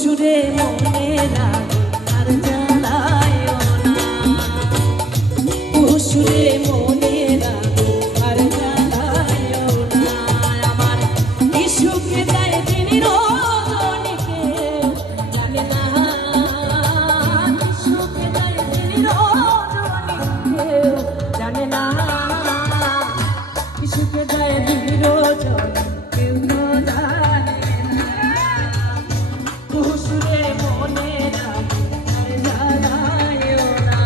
সুরে মনে রাখো আর জ্বালায়ও না, সুরে মনে রাখো আর জ্বালায়ও না। আমার কি সুখে যায় দিন রজনীকে জানে না, কি সুখে যায় দিন রজনীকে জানে না, কি সুখে যায় দিন রজনী কেউ জানে না। সুরে মনে রাখো আর জ্বালায়ও না।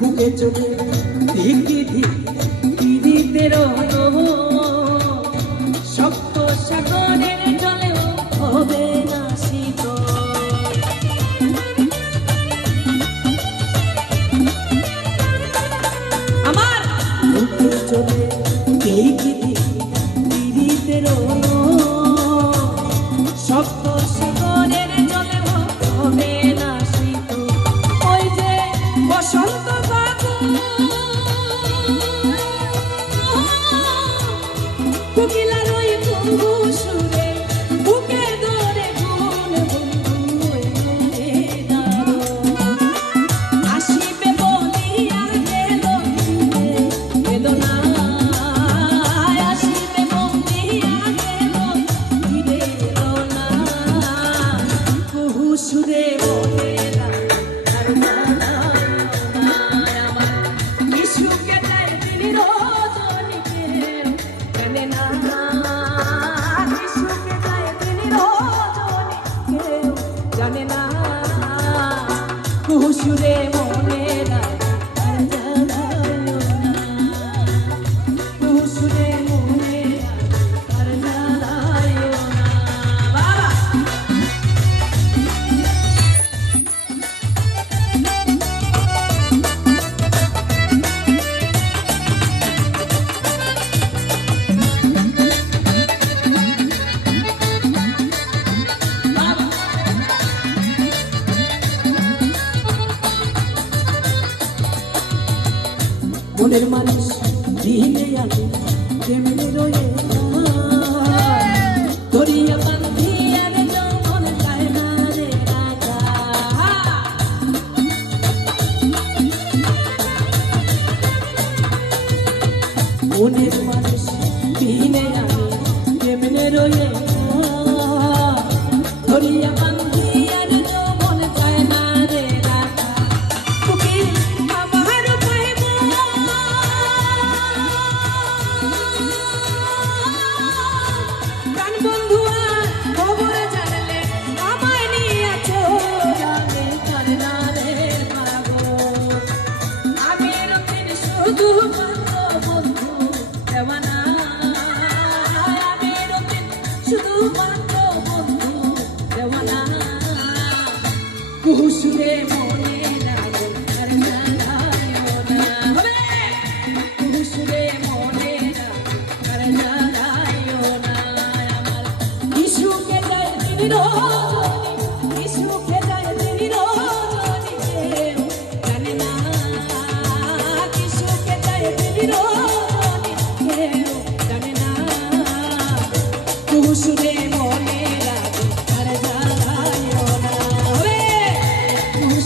বুকে চোখে ধিকি ধিকি শক্ত সাগরের জলেও হবে না শীত। আমার বুকে চোখে ধিকি ধিকি শক্ত সাগরের জলেও হবে না শীত। ওই যে বসন্ত কোকিলার ওই ঘুঘু সুরে বুকে ধরে গুন আসিবে বলিয়া গেল বেদনা, আসিবে বলিয়া গেল বেদনা। ঘুঘু সুরে মনে রাখো আর জ্বালায়ও না। আমার কি সুখে যায় দিন রজনীকে জানে না, কি সুখে যায় দিন রজনীকে জানে না। সুরে মনে রাখো আর জ্বালায়ও না, সুরে মনে রাখো আর জ্বালায়ও না। বাবা মনের মানুষ দিনে আমি কেমনে রয়ে ধরিয়া বান্ধিয়া রে যৌবন চায় না রে রাজা। মনের মানুষ দিনে আমি কেমনে রয়ে ধরিয়া বান্ধিয়া রে যৌবন চায় না রে রাজা। সুরে মনে রাখো আর জ্বালায়ও না, সুরে মনে রাখো আর জ্বালায়ও না। আমার কি সুখে যায় দিন রজনী, কি সুখে যায় দিন রজনীকে জানে না, কি সুখে যায় দিন রজনীকে জানে না। সুরে মনে রাখো আর জ্বালায়ও না,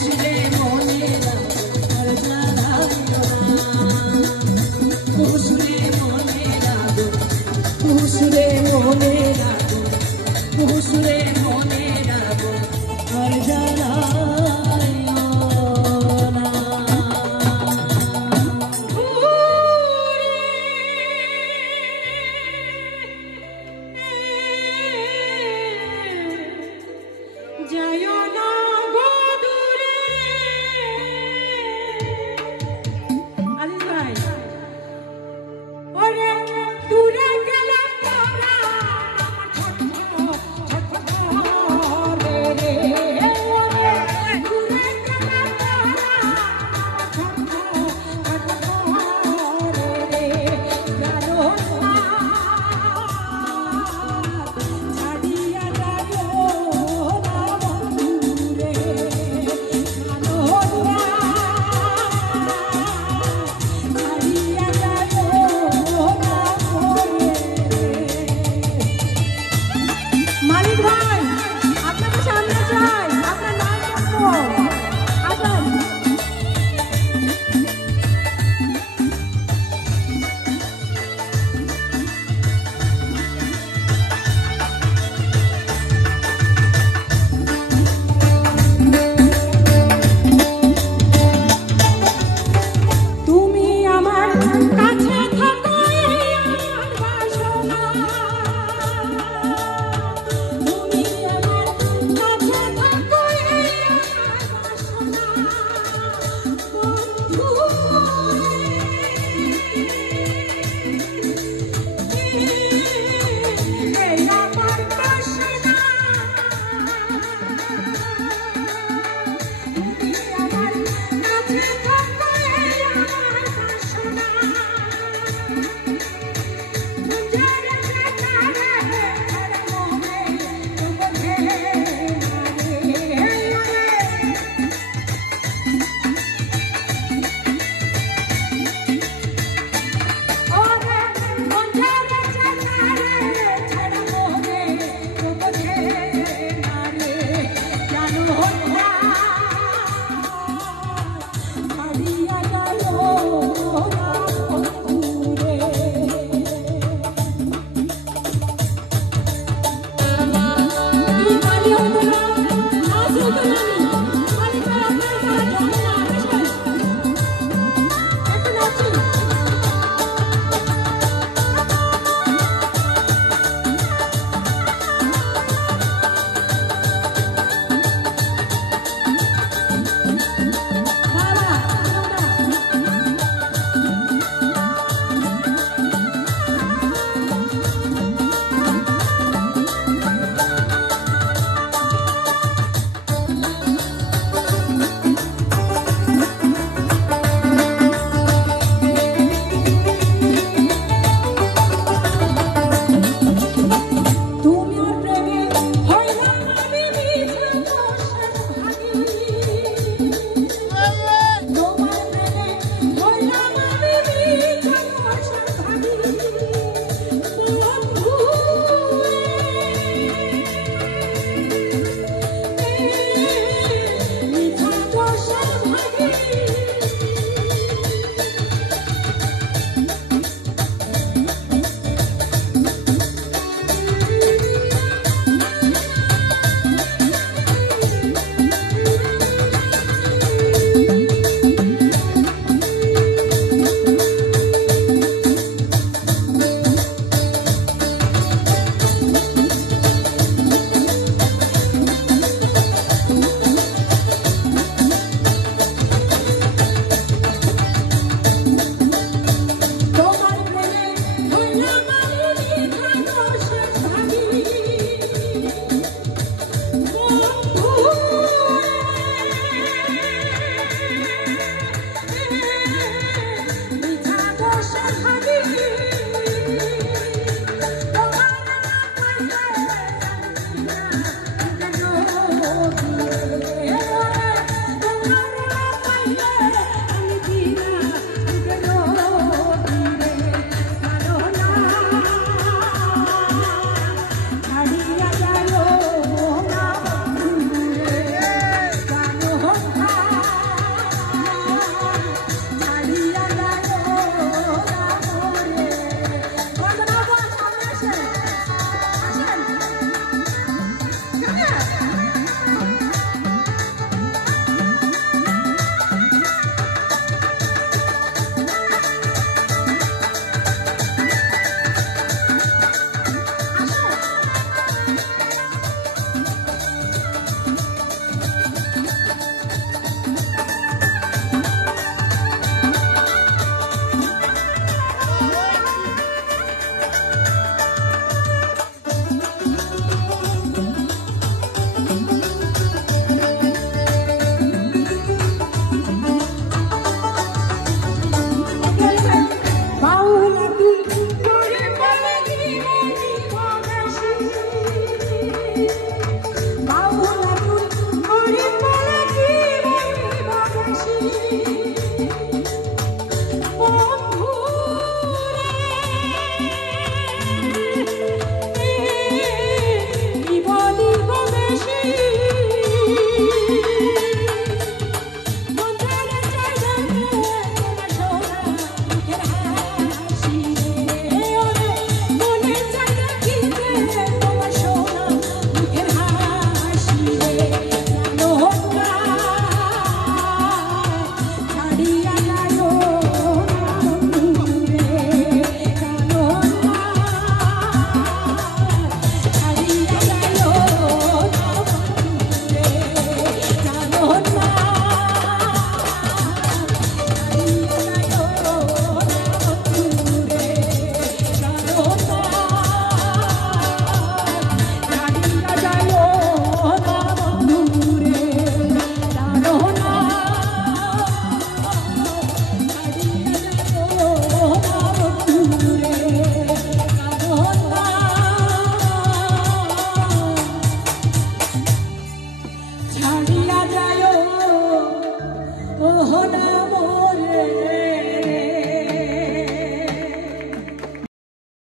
সুরে মনে রাখো আর জ্বালায়ও না, সুরে মনে রাখো, সুরে মনে রাখো, সুরে